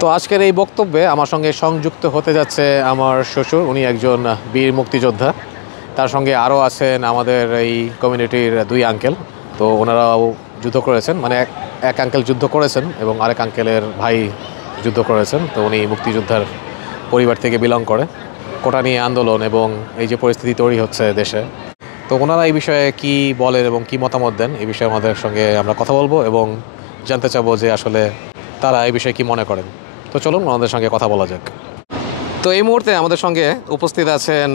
তো আজকের এই বক্তব্যে আমার সঙ্গে সংযুক্ত হতে যাচ্ছে আমার শ্বশুর, উনি একজন বীর মুক্তিযোদ্ধা। তার সঙ্গে আরও আছেন আমাদের এই কমিউনিটির দুই আঙ্কেল। তো ওনারাও যুদ্ধ করেছেন, মানে এক আঙ্কেল যুদ্ধ করেছেন এবং আরেক আঙ্কেলের ভাই যুদ্ধ করেছেন। তো উনি মুক্তিযোদ্ধার পরিবার থেকে বিলং করে। কোটা নিয়ে আন্দোলন এবং এই যে পরিস্থিতি তৈরি হচ্ছে দেশে, তো ওনারা এই বিষয়ে কি বলেন এবং কি মতামত দেন, এই বিষয়ে আমাদের সঙ্গে আমরা কথা বলবো এবং জানতে চাবো যে আসলে তারা এই বিষয়ে কি মনে করেন। তো চলুন ওনাদের সঙ্গে কথা বলা যাক। তো এই মুহূর্তে আমাদের সঙ্গে উপস্থিত আছেন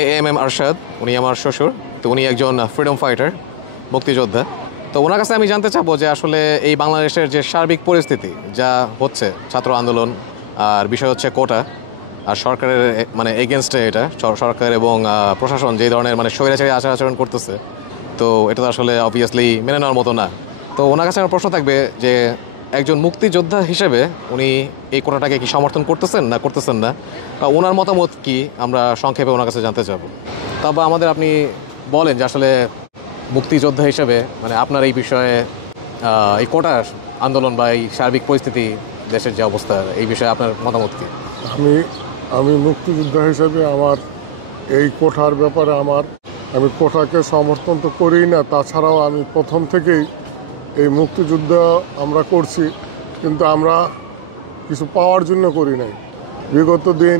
এএমএম আরশাদ, উনি আমার শ্বশুর। তো উনি একজন ফ্রিডম ফাইটার, মুক্তিযোদ্ধা। তো ওনার কাছে আমি জানতে চাবো যে আসলে এই বাংলাদেশের যে সার্বিক পরিস্থিতি যা হচ্ছে, ছাত্র আন্দোলন আর বিষয় হচ্ছে কোটা, আর সরকারের মানে এগেনস্টে এটা সরকার এবং প্রশাসন যে ধরনের মানে স্বৈরাচারী আচার আচরণ করতেছে, তো এটা তো আসলে অবভিয়াসলি মেনে নেওয়ার মতো না। তো ওনার কাছে আমার প্রশ্ন থাকবে যে একজন মুক্তিযোদ্ধা হিসেবে উনি এই কোটাটাকে কি সমর্থন করতেছেন না করতেছেন না, বা ওনার মতামত কি আমরা সংক্ষেপে ওনার কাছে জানতে চাবো। তারপর আমাদের আপনি বলেন যে আসলে মুক্তিযোদ্ধা হিসেবে মানে আপনার এই বিষয়ে এই কোটার আন্দোলন বা এই সার্বিক পরিস্থিতি, দেশের যে অবস্থা, এই বিষয়ে আপনার মতামত কি? আমি আমি মুক্তিযোদ্ধা হিসেবে আমার এই কোঠার ব্যাপারে আমি কোঠাকে সমর্থন তো করি না। তাছাড়াও আমি প্রথম থেকেই এই মুক্তিযুদ্ধ আমরা করছি, কিন্তু আমরা কিছু পাওয়ার জন্য করি নাই। বিগত দিন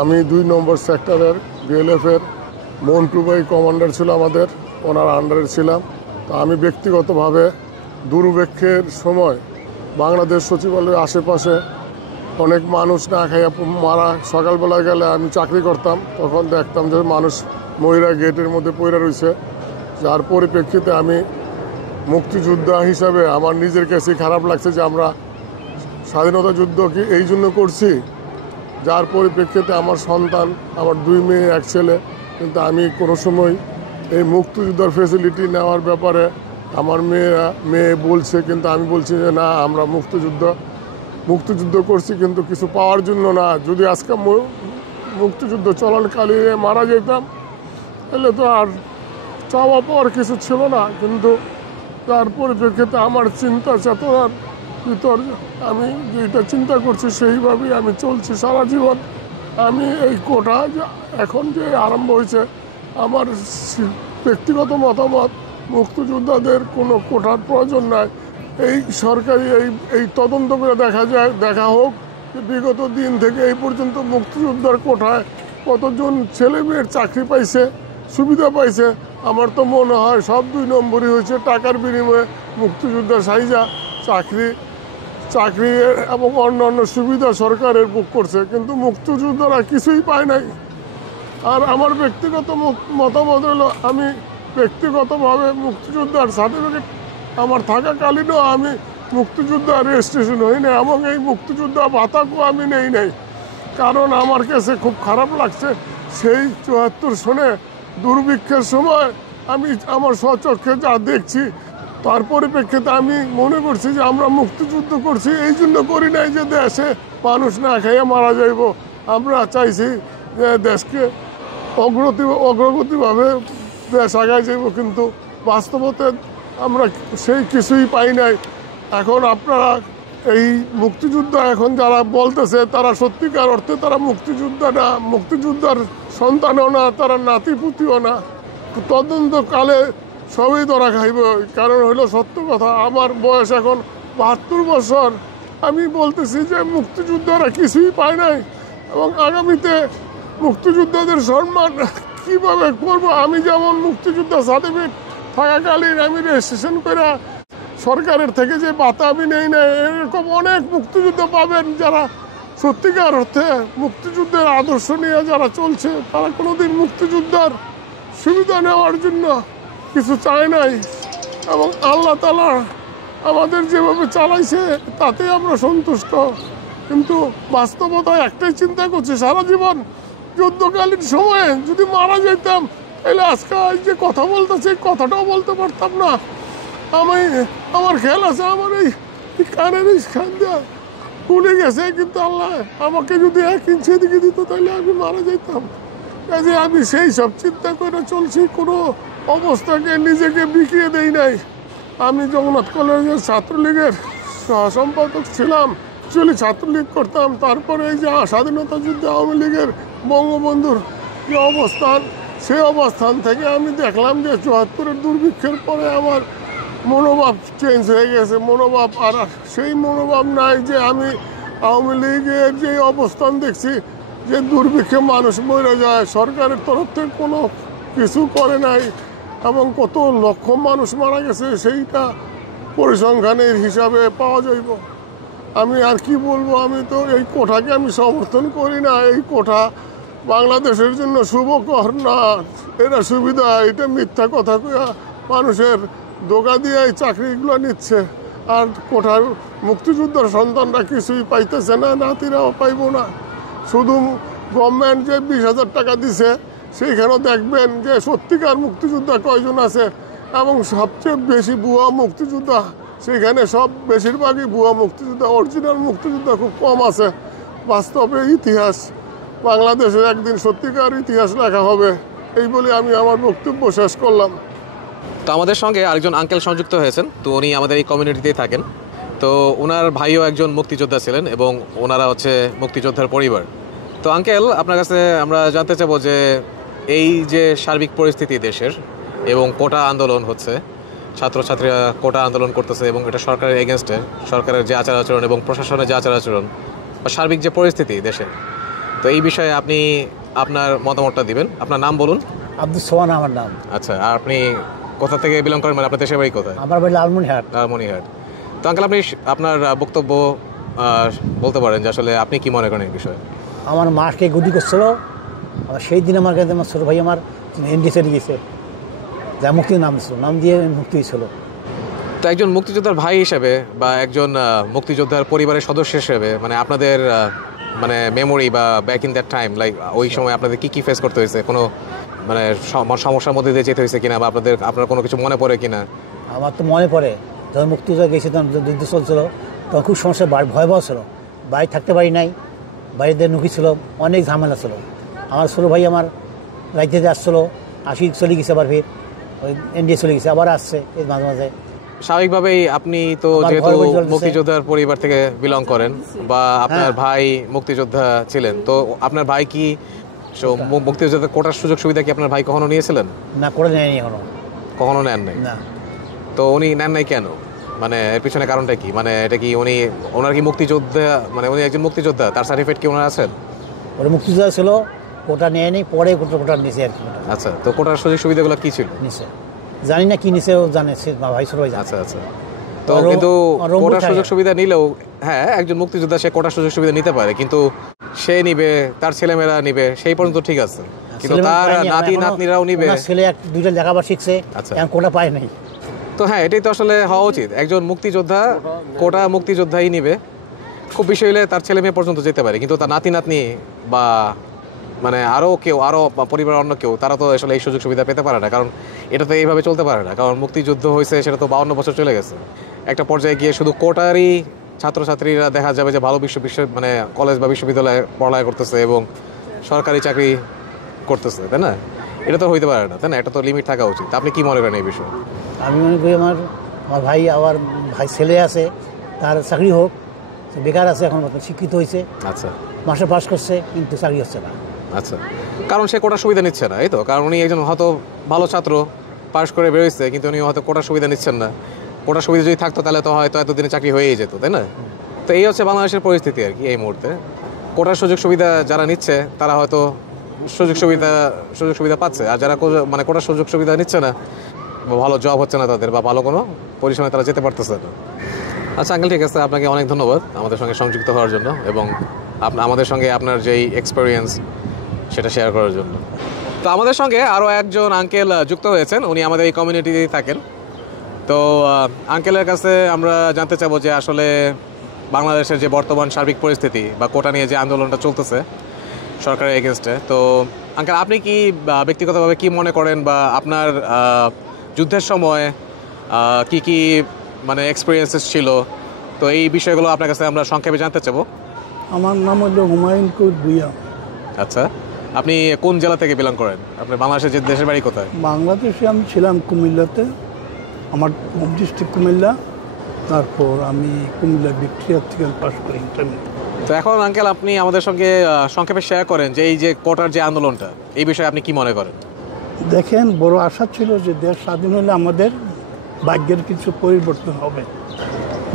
আমি 2 নম্বর সেক্টরের বিএলএফের মন্টু ভাই কমান্ডার ছিল আমাদের, ওনার আন্ডারে ছিলাম। তো আমি ব্যক্তিগতভাবে দুর্ভিক্ষের সময় বাংলাদেশ সচিবালয়ের আশেপাশে অনেক মানুষ না খাইয়া মারা, সকালবেলা গেলে আমি চাকরি করতাম, তখন দেখতাম যে মানুষ মহিলা গেটের মধ্যে পড়ে রয়েছে। যার পরিপ্রেক্ষিতে আমি মুক্তিযোদ্ধা হিসাবে আমার নিজের কাছে খারাপ লাগছে যে আমরা স্বাধীনতা যুদ্ধ কি এই জন্য করছি, যার পরিপ্রেক্ষিতে আমার সন্তান, আমার 2 মেয়ে 1 ছেলে, কিন্তু আমি কোনো সময় এই মুক্তিযুদ্ধের ফেসিলিটি নেওয়ার ব্যাপারে আমার মেয়ে বলছে, কিন্তু আমি বলছি যে না, আমরা মুক্তিযুদ্ধ করছি কিন্তু কিছু পাওয়ার জন্য না। যদি আজকে মুক্তিযুদ্ধ চলাকালীন মারা যেতাম তাহলে তো আর চাওয়া পাওয়ার কিছু ছিল না। কিন্তু তার পরিপ্রেক্ষিতে আমার চিন্তা চেতনার ভিতর আমি যেটা চিন্তা করছি সেইভাবেই আমি চলছি সারা জীবন। আমি এই কোটা এখন যে আরম্ভ হয়েছে, আমার ব্যক্তিগত মতামত, মুক্তিযোদ্ধাদের কোনো কোটার প্রয়োজন নাই। এই সরকারি এই তদন্ত করে দেখা হোক যে বিগত দিন থেকে এই পর্যন্ত মুক্তিযোদ্ধার কোটায় কতজন ছেলে মেয়ের চাকরি পাইছে, সুবিধা পাইছে। আমার তো মনে হয় সব 2 নম্বরই হয়েছে, টাকার বিনিময়ে মুক্তিযোদ্ধা সাইজা চাকরি এবং অন্যান্য সুবিধা সরকারের বুক করছে, কিন্তু মুক্তিযোদ্ধারা কিছুই পায় নাই। আর আমার ব্যক্তিগত মতামত হলো, আমি ব্যক্তিগতভাবে মুক্তিযোদ্ধার সার্টিফিকেট আমার থাকাকালীনও আমি মুক্তিযোদ্ধা রেজিস্ট্রেশন হই না, এবং এই মুক্তিযোদ্ধা ভাতাকেও আমি নেই নাই। কারণ আমার কাছে খুব খারাপ লাগছে, সেই 74 সনে দুর্ভিক্ষের সময় আমি আমার স্বচক্ষে যা দেখছি, তার পরিপ্রেক্ষিতে আমি মনে করছি যে আমরা মুক্তিযুদ্ধ করছি এই জন্য করি নাই যে দেশে মানুষ না খেয়ে মারা যাইব। আমরা চাইছি যে দেশকে অগ্রগতিভাবে দেশ আগায় যাইব, কিন্তু বাস্তবতে আমরা সেই কিছুই পাই নাই। এখন আপনারা এই মুক্তিযোদ্ধা এখন যারা বলতেছে, তারা সত্যিকার অর্থে তারা মুক্তিযোদ্ধা না, মুক্তিযোদ্ধার সন্তানও না, তারা নাতিপুতিও না। তদন্তকালে সবই ধরা খাইব। কারণ হইলো সত্য কথা, আমার বয়স এখন 72 বছর। আমি বলতেছি যে মুক্তিযোদ্ধারা কিছুই পায় নাই, এবং আগামীতে মুক্তিযোদ্ধাদের সম্মান কীভাবে করবো। আমি যেমন মুক্তিযোদ্ধা সার্টিফিকেট থাকাকালীন আমি রেজিস্ট্রেশন করে সরকারের থেকে যে ভাতা আমি নেই না, এরকম অনেক মুক্তিযোদ্ধা পাবেন যারা সত্যিকার অর্থে মুক্তিযুদ্ধের আদর্শ নিয়ে যারা চলছে, তারা কোনোদিন মুক্তিযোদ্ধার সুবিধা নেওয়ার জন্য কিছু চায় নাই, এবং আল্লাহ তাআলা আমাদের যেভাবে চালাইছে তাতে আমরা সন্তুষ্ট। কিন্তু বাস্তবতা একটাই চিন্তা করছি, সারা জীবন যুদ্ধকালীন সময়ে যদি মারা যেতাম তাহলে আজকে যে কথা বলতেছি কথাটাও বলতে পারতাম না। আমার খেয়াল আছে, আমার এই কানের খান দেওয়া খুলে গেছে, কিন্তু আল্লাহ আমাকে যদি 1 ইঞ্চি দিকে দিত তাহলে আমি মারা যেতাম। কাজে আমি সেই সব চিন্তা করে চলছি, কোনো অবস্থাকে নিজেকে বিকিয়ে দেই নাই। আমি জগন্নাথ কলেজের ছাত্রলীগের সহ সম্পাদক ছিলাম, অ্যাকচুয়ালি ছাত্রলীগ করতাম, তারপরে এই যে স্বাধীনতা যুদ্ধে আওয়ামী লীগের বঙ্গবন্ধুর যে অবস্থান, সেই অবস্থান থেকে আমি দেখলাম যে ৭৪-এর দুর্ভিক্ষের পরে আমার মনোভাব চেঞ্জ হয়ে গেছে। মনোভাব আর সেই মনোভাব নাই যে আমি আওয়ামী লীগের যে অবস্থান দেখছি যে দুর্ভিক্ষে মানুষ মরে যায়, সরকারের তরফ থেকে কোনো কিছু করে নাই এবং কত লক্ষ মানুষ মারা গেছে সেইটা পরিসংখ্যানের হিসাবে পাওয়া যাইব। আমি আর কি বলবো, আমি তো এই কোঠাকে আমি সমর্থন করি না। এই কোঠা বাংলাদেশের জন্য শুভকর না, এটা সুবিধা, এটা মিথ্যা কথা কইয়া মানুষের দোকা দিয়ে এই চাকরিগুলো নিচ্ছে। আর কোঠার মুক্তিযুদ্ধের সন্তানরা কিছুই পাইতেছে না, নাতিরাও পাইব না। শুধু গভর্নমেন্ট যে 20,000 টাকা দিছে সেইখানেও দেখবেন যে সত্যিকার মুক্তিযোদ্ধা কয়জন আছে এবং সবচেয়ে বেশি ভুয়া মুক্তিযোদ্ধা সেখানে সব বেশিরভাগই ভুয়া মুক্তিযোদ্ধা, অরিজিনাল মুক্তিযোদ্ধা খুব কম আছে। বাস্তবে ইতিহাস বাংলাদেশের একদিন সত্যিকার ইতিহাস লেখা হবে, এই বলে আমি আমার বক্তব্য শেষ করলাম। তো আমাদের সঙ্গে আরেকজন আঙ্কেল সংযুক্ত হয়েছেন, তো উনি আমাদের এই কমিউনিটিতেই থাকেন। তো ওনার ভাইও একজন মুক্তিযোদ্ধা ছিলেন এবং ওনারা হচ্ছে মুক্তিযোদ্ধার পরিবার। তো আঙ্কেল, আপনার কাছে আমরা জানতে চাবো যে এই যে সার্বিক পরিস্থিতি দেশের এবং কোটা আন্দোলন হচ্ছে, ছাত্রছাত্রীরা কোটা আন্দোলন করতেছে এবং এটা সরকারের এগেনস্টে, সরকারের যে আচার আচরণ এবং প্রশাসনের যে আচার আচরণ বা সার্বিক যে পরিস্থিতি দেশের, তো এই বিষয়ে আপনি আপনার মতামতটা দিবেন। আপনার নাম বলুন। আব্দুল সোহান আমার নাম। আচ্ছা, আর আপনি কোথা থেকে বিলং করেন, মানে আপনার দেশের বাড়ি কোথায়? আমার বাড়ি লালমনিরহাট। লালমনিরহাট। তো আঙ্কেল, আপনি আপনার বক্তব্য বলতে পারেন যে আসলে আপনি কি মনে করেন এই বিষয়ে? আমার মাকে গুলি করছিল, সেই দিন আমার কাছে আমার ছোটো ভাই আমার এনডি চলে গেছে, যা মুক্তির নাম ছিল, নাম দিয়ে মুক্তি হয়েছিল। তো একজন মুক্তিযোদ্ধার ভাই হিসেবে বা একজন মুক্তিযোদ্ধার পরিবারের সদস্য হিসেবে, মানে আপনাদের মানে মেমোরি বা back in that time, like ওই সময় আপনাদের কি কি ফেস করতে হয়েছে? কোনো মানে সমস্যার মধ্যে দিয়ে যেতে হয়েছে কিনা, বা আপনার কোনো কিছু মনে পড়ে কিনা? আমার তো মনে পড়ে, যখন মুক্তিযোদ্ধা গেছি তখন যুদ্ধ চলছিল, তখন খুব সমস্যা, ভয়াবহ ছিল, বাড়ি থাকতে পারি নাই, বাড়িতে নুকি ছিল, অনেক ঝামেলা ছিল। আমার ছোটো ভাই আমার রাজ্যে আসছিলো, চলে গেছে, আবার ফির ওই ইন্ডিয়া চলে গেছে, আবার আসছে এই মাঝে মাঝে। স্বাভাবিকভাই আপনি তো যেহেতু মুক্তিযোদ্ধার পরিবার থেকে বিলং করেন বা আপনার ভাই মুক্তিযোদ্ধা ছিলেন, তো আপনার ভাই কি মুক্তিযোদ্ধার কোটার সুযোগ সুবিধা কি আপনার ভাই কখনো নিয়েছিলেন? না, করে নেয়নি কখনো নেন নাই। না। তো উনি নেন নাই কেন? মানে এর পিছনে কারণটা কি? মানে এটা কি ওনার কি মুক্তিযোদ্ধা, মানে উনি একজন মুক্তিযোদ্ধা, তার সার্টিফিকেট কি ওনার আছেন? ওরা মুক্তিযোদ্ধা ছিল, কোটা নেয়নি, পরে কোটা নিছে আর কি। আচ্ছা, তো কোটার সুযোগ সুবিধাগুলো কি ছিল? নিছে, জানি না কি নিছে, ও জানে, ভাই সবাই জানে। আচ্ছা আচ্ছা। তো কিন্তু কোটার সুযোগ সুবিধা নিলেও, হ্যাঁ, একজন মুক্তিযোদ্ধা সে কোটার সুযোগ সুবিধা নিতে পারে, কিন্তু সে নিবে, তার ছেলেমেয়েরা নিবে, সেই পর্যন্ত ঠিক আছে, কিন্তু তার নাতি নাতনিরাও নিবে। ছেলে দুইটা লেখাপড়া শিখছে, এখন কোটা পায় নাই। তো হ্যাঁ, এটাই তো আসলে হওয়া উচিত। একজন মুক্তিযোদ্ধা কোটা মুক্তিযোদ্ধাই নিবে, খুব বেশি হলে তার ছেলে মেয়ে পর্যন্ত যেতে পারে, কিন্তু তার নাতি নাতনি বা মানে আরও কেউ, আরও পরিবারের অন্য কেউ, তারা তো আসলে এই সুযোগ সুবিধা পেতে পারে না, কারণ এটা তো এইভাবে চলতে পারে না। কারণ মুক্তিযুদ্ধ হয়েছে সেটা তো 52 বছর চলে গেছে। একটা পর্যায়ে গিয়ে শুধু কোটারই ছাত্রছাত্রীরা দেখা যাবে যে ভালো মানে কলেজ বা বিশ্ববিদ্যালয়ে পড়ালেখা করতেছে এবং সরকারি চাকরি করতেছে, তাই না? এটা তো হইতে পারে না, তাই না? এটা তো লিমিট থাকা উচিত। আপনি কি মনে করেন এই বিষয়ে? আমি মনে করি আমার ভাই, আবার ভাই ছেলে আছে, তার চাকরি হোক, বেকার আছে, এখন শিক্ষিত হয়েছে, আচ্ছা, মাস্টার পাস করছে, কিন্তু চাকরি হচ্ছে না। আচ্ছা, কারণ সে কোটার সুবিধা নিচ্ছে না, এই তো। কারণ উনি একজন হয়তো ভালো ছাত্র, পাস করে বেরোচ্ছে, কিন্তু উনি হয়তো কোটার সুবিধা নিচ্ছেন না। কোটার সুবিধা যদি থাকতো তাহলে তো হয়তো এতদিনে চাকরি হয়েই যেত, তাই না? তো এই হচ্ছে বাংলাদেশের পরিস্থিতি আর কি এই মুহূর্তে। কোটার সুযোগ সুবিধা যারা নিচ্ছে তারা হয়তো সুযোগ সুবিধা পাচ্ছে, আর যারা মানে কোটার সুযোগ সুবিধা নিচ্ছে না, ভালো জব হচ্ছে না তাদের, বা ভালো কোনো পজিশনে তারা যেতে পারতেছে না। আচ্ছা আঙ্কেল, ঠিক আছে, আপনাকে অনেক ধন্যবাদ আমাদের সঙ্গে সংযুক্ত হওয়ার জন্য এবং আমাদের সঙ্গে আপনার যেই এক্সপিরিয়েন্স সেটা শেয়ার করার জন্য। তো আমাদের সঙ্গে আরও একজন আঙ্কেল যুক্ত হয়েছেন, উনি আমাদের এই কমিউনিটিতেই থাকেন। তো আঙ্কেলের কাছে আমরা জানতে চাবো যে আসলে বাংলাদেশের যে বর্তমান সার্বিক পরিস্থিতি বা কোটা নিয়ে যে আন্দোলনটা চলতেছে সরকারের এগেনস্টে, তো আঙ্কেল আপনি কি ব্যক্তিগতভাবে কি মনে করেন, বা আপনার যুদ্ধের সময় কি কি মানে এক্সপিরিয়েন্সেস ছিল, তো এই বিষয়গুলো আপনার কাছে আমরা সংক্ষেপে জানতে চাবো। আমার নাম হলো হুমায়ুন কবির ভূঁইয়া। আচ্ছা, আপনি কোন জেলা থেকে বিলং করেন? আপনার বাংলাদেশের যে দেশের বাড়ি কোথায়? বাংলাদেশে আমি ছিলাম কুমিল্লাতে, আমার হোম ডিস্ট্রিক্ট কুমিল্লা। তারপর আমি কুমিল্লা ভিক্টোরিয়া থেকে পাশ করি ইন্টারমিডিয়েট। তো এখন আঙ্কেল আপনি আমাদের সঙ্গে সংক্ষেপে শেয়ার করেন যে এই যে কোটার যে আন্দোলনটা, এই বিষয়ে আপনি কি মনে করেন? দেখেন, বড় আশা ছিল যে দেশ স্বাধীন হলে আমাদের ভাগ্যের কিছু পরিবর্তন হবে।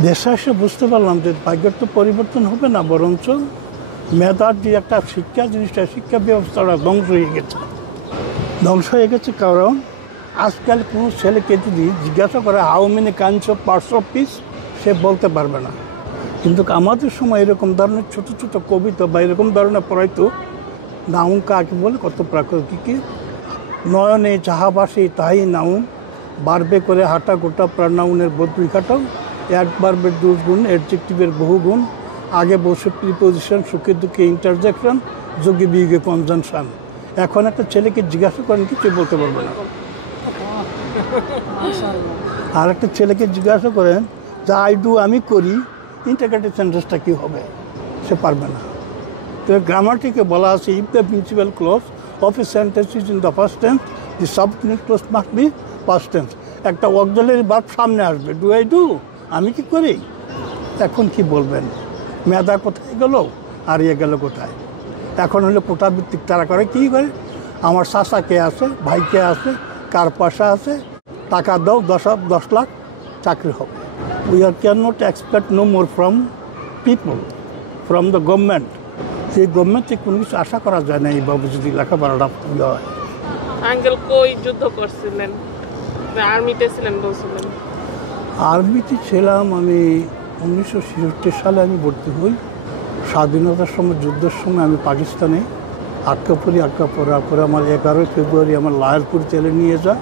দেশে এসে বুঝতে পারলাম যে ভাগ্যের তো পরিবর্তন হবে না, বরঞ্চ মেধার যে একটা শিক্ষা জিনিসটা, শিক্ষা ব্যবস্থাটা ধ্বংস হয়ে গেছে। ধ্বংস হয়ে গেছে কারণ আজকাল কোনো ছেলেকে যদি জিজ্ঞাসা করে how many kinds of parts of piece, সে বলতে পারবে না। কিন্তু আমাদের সময় এরকম ধরনের ছোট ছোট কবিতা বা এরকম ধরনের পড়াইতো, নাউন কাকে বলে, কত প্রাকৃতিক, নয়নে যাহা বাসে তাহাই নাউন, বারবে করে হাঁটা গোটা প্রাণাউনের বদুই কাটাও, এক বারবের দুর্গুণ, অ্যাডজেক্টিভের বহুগুণ, আগে বসে প্রিপোজিশন, সুখে দুঃখে ইন্টারজেকশন, যোগে বিয়োগে কনজাংশন। এখন একটা ছেলেকে জিজ্ঞাসা করেন কিছু বলতে পারবে না। আর একটা ছেলেকে জিজ্ঞাসা করেন যা আই ডু আমি করি, ইন্টারগ্রেটিভ সেন্টেন্সটা কী হবে, সে পারবে না। তো গ্রামারটিকে বলা আছে if the principal clause of a sentence is in the first tense, the subordinate clause must be past tense. একটা অক্সিলারি ভার্ব সামনে আসবে, ডু আই ডু, আমি কি করি। এখন কি বলবেন, মেধা কোথায় গেল আর ইয়ে গেল কোথায়? এখন হলো কোটা ভিত্তিক, তারা করে কী করে, আমার চাচা কে আছে, ভাই কে আছে, কার পয়সা আছে, টাকা দাও 10 লাখ, চাকরি হবে। We are can not expect no more from people, from the government. সেই গভর্নমেন্ট থেকে কোনো কিছু আশা করা যায় না এইভাবে যদি লেখাপড়াটা হয়। আঙ্কেল কই যুদ্ধ করছিলেন? আর্মিতে ছিলেন বলছিলেন। আর্মিতে ছিলাম আমি 1966 সালে আমি ভর্তি হই। স্বাধীনতার সময়, যুদ্ধের সময় আমি পাকিস্তানে আটকা পড়ার পরে আমার 11 ফেব্রুয়ারি আমার লায়ালপুর জেলে নিয়ে যায়।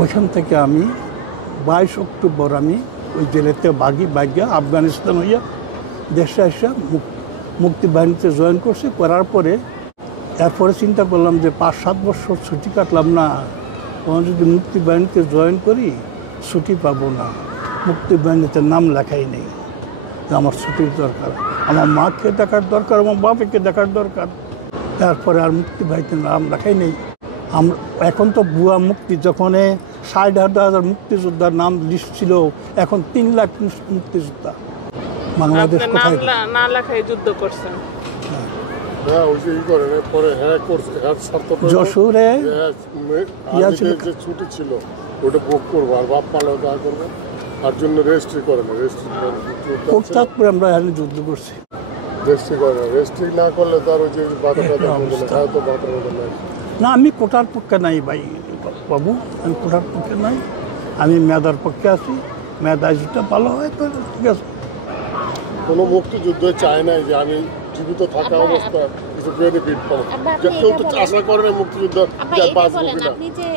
ওইখান থেকে আমি 22 অক্টোবর আমি ওই জেলেতে ভাগ্যা আফগানিস্তান হইয়া দেশে এসে মুক্তিবাহিনীতে জয়েন করছি। করার পরে এরপরে চিন্তা করলাম যে 5-7 বছর ছুটি কাটলাম না, তখন যদি মুক্তিবাহিনীতে জয়েন করি ছুটি পাবো না। মুক্তিবাহিনীতে নাম লেখাই নেই, আমার ছুটির দরকার, আমার মাকে দেখার দরকার, আমার বাবাকে দেখার দরকার। তারপরে আর মুক্তিবাহিনীতে নাম লেখাই নেই। আমরা এখন তো ভুয়া মুক্তি, যখন 60,000 মুক্তিযোদ্ধার নাম লিস্ট ছিল, এখন 3 লাখ মুক্তিযোদ্ধা। বাংলাদেশ কোথায় না লেখায় যুদ্ধ করছেন? যশোরে ছুটি ছিল ওটা বুক করবো, আর বাপ পালাও তা করবো, তার জন্য রেজিস্ট্রি করে না। কোটচাঁদপুরে আমরা এখানে যুদ্ধ করছি। রেজিস্ট্রি করে না, রেজিস্ট্রি না করলে তার ওই যে বাধা নাই। না, আমি কোটার পক্ষে নাই ভাই বাবু, আমি কোটার পক্ষে নাই, আমি মেধার পক্ষে আছি। মেধায় যেটা ভালো হয় তো ঠিক আছে। কোনো মুক্তিযুদ্ধ চায় নাই যে আমি জীবিত থাকা অবস্থায় কিছু বেনিফিট পাবো, কেউ তো আশা করে না মুক্তিযুদ্ধ বাঁচবো কিনা। আপনি যে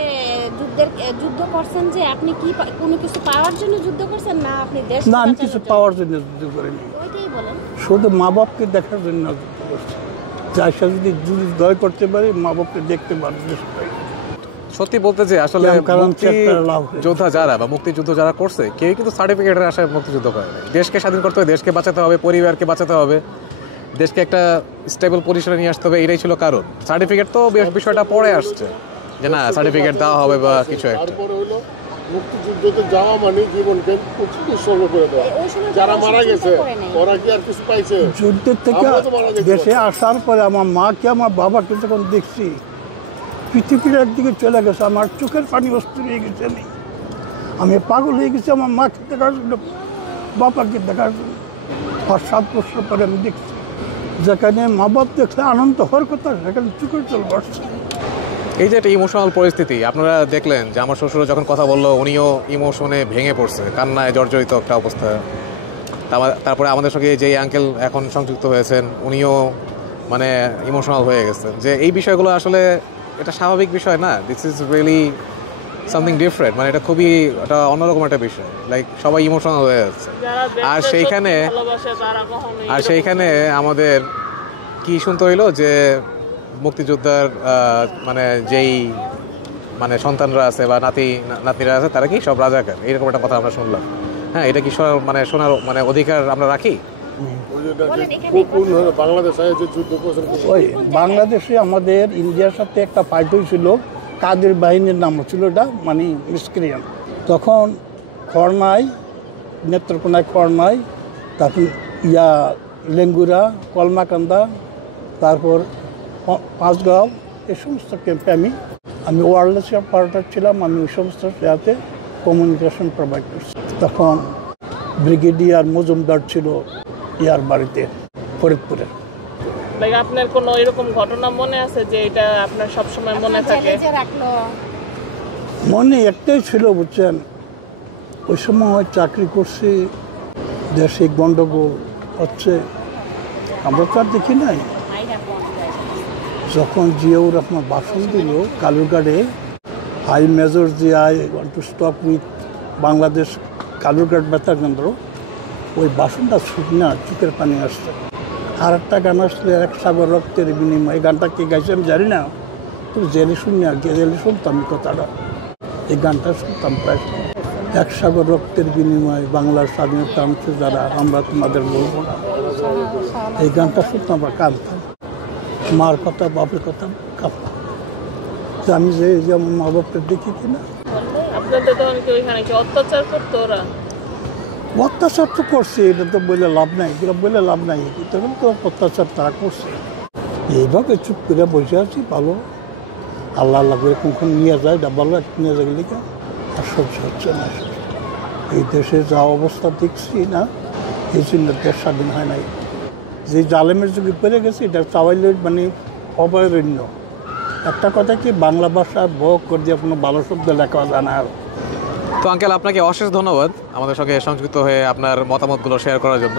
যুদ্ধ করছেন, যে আপনি কি কোনো কিছু পাওয়ার জন্য যুদ্ধ করছেন না আপনি দেশ? না, আমি কিছু পাওয়ার জন্য যুদ্ধ করিনি, ওইটাই বলেন। শুধু মা বাপকে দেখার জন্য যুদ্ধ করছি। যার সাথে যদি জয় করতে পারি, মা বাপকে দেখতে পারি। সত্যি বলতে যে আসলে যোদ্ধা যারা বা মুক্তিযুদ্ধ যারা করছে, কেউ কিন্তু সার্টিফিকেটের আশায় মুক্তিযুদ্ধ করে না। দেশকে স্বাধীন করতে হবে, দেশকে বাঁচাতে হবে, পরিবারকে বাঁচাতে হবে, দেশকে একটা স্টেবল পজিশনে নিয়ে আসতে হবে, এটাই ছিল কারণ। সার্টিফিকেট তো বিষয়টা পরে আসছে যে না সার্টিফিকেট দেওয়া হবে বা কিছু একটা। তারপরে হলো মুক্তিযুদ্ধতে যাওয়া মানে জীবনকে উৎসর্গ করে দেওয়া। যারা মারা গেছে ওরা কি আর কিছু পাইছে? যুদ্ধের থেকে দেশে আসার পরে আমার মাকে আমার বাবাকে যখন দেখছি, পৃথিবীর একদিকে চলে গেছে, আমার চোখের পানি অস্থির হয়ে গেছে। আমি পাগল হয়ে গেছি আমার মাকে দেখার জন্য, বাবাকে দেখার জন্য। 5-7 বছর পরে আমি দেখছি যেখানে মা বাপ দেখলে আনন্দ হওয়ার কথা, সেখানে চোখের জল বসছে। এই যে একটা ইমোশনাল পরিস্থিতি আপনারা দেখলেন যে আমার শ্বশুর যখন কথা বললো, উনিও ইমোশনে ভেঙে পড়ছে, কান্নায় জর্জরিত একটা অবস্থা। তারপরে আমাদের সঙ্গে যেই আঙ্কেল এখন সংযুক্ত হয়েছেন, উনিও মানে ইমোশনাল হয়ে গেছেন। যে এই বিষয়গুলো আসলে এটা স্বাভাবিক বিষয় না, this is really something different, মানে এটা খুবই একটা অন্যরকম একটা বিষয়। লাইক সবাই ইমোশনাল হয়ে যাচ্ছে। আর সেইখানে আমাদের কি শুনতে হইলো যে মুক্তিযোদ্ধার মানে যেই মানে সন্তানরা আছে বা নাতিরা আছে, তারা কি সব রাজাকার, এরকম একটা কথা আমরা শুনলাম। হ্যাঁ, এটা কি মানে শোনার মানে অধিকার আমরা রাখি? ওই বাংলাদেশে আমাদের ইন্ডিয়ার সাথে একটা ফাইট হয়েছিল, কাদের বাহিনীর নাম ছিল এটা, মানে মিসক্রিয়ান। তখন খড়নায় নেত্রকোনায় খড়নাই, তারপর লেঙ্গুরা, কলমাকান্দা, তারপর পাঁচগাঁও, এই সমস্ত ক্যাম্পে আমি ওয়ারলেস অপারেটর ছিলাম। আমি ওই সমস্ত জায়গাতে কমিউনিকেশন প্রোভাইড করছি। তখন ব্রিগেডিয়ার মজুমদার ছিল ইয়ার বাড়িতে ফরিদপুরে। আপনার কোনো এরকম ঘটনা মনে আছে যে এটা আপনার সবসময় মনে থাকে? মনে একটাই ছিল, বুঝছেন, ওই সময় চাকরি করছি, দেশে গণ্ডগোল হচ্ছে, আমরা তো আর দেখি নাই। যখন জিয়াউর রহমান ভাষণ দিল কালুরঘাটে, I major Zia I want to stop with Bangladesh Kalurghat বেতার কেন্দ্র, ওই ভাষণটা শুনে না চোখের পানি আসছে। আর একটা গান আসলে এক সাগর রক্তের বিনিময়, এই গানটা কে গাইছে আমি জানি না, তো জেলে শুনি আর জেলে শুনতাম কথাটা, এই গানটা শুনতাম প্রায়। এক সাগর রক্তের বিনিময় বাংলার স্বাধীনতা আনছে যারা, আমরা তোমাদের বলবো না, এই গানটা শুনতাম আমরা কাঁদতাম। মার কথা, বাপের কথা কাঁদতাম, যে আমি যে যেমন মা বাপের দেখি কিনা। আপনাদের তখন কি ওইখানে কি অত্যাচার করতো ওরা? অত্যাচার তো করছে, এটা তো বলে লাভ নাই, এগুলো বলে লাভ নাই, তখন তো অত্যাচার তারা করছে। এইভাবে চুপ করে বসে আছি, ভালো আল্লাহ আল্লাহ করে কখন নিয়ে যায়, ডাবালো নিয়ে যায় লিখা, আর সহ্য হচ্ছে না। এই দেশে যা অবস্থা দেখছি না, এই জন্য দেশ স্বাধীন হয় নাই। যে জালেমের যুগে পড়ে গেছে, এটা চাওয়াইলে মানে অভয়ারণ্য। একটা কথা কি, বাংলা ভাষা বক করে দিয়ে কোনো ভালো শব্দ লেখা যায় না। তো আঙ্কেল, আপনাকে অশেষ ধন্যবাদ আমাদের সঙ্গে সংযুক্ত হয়ে আপনার মতামতগুলো শেয়ার করার জন্য।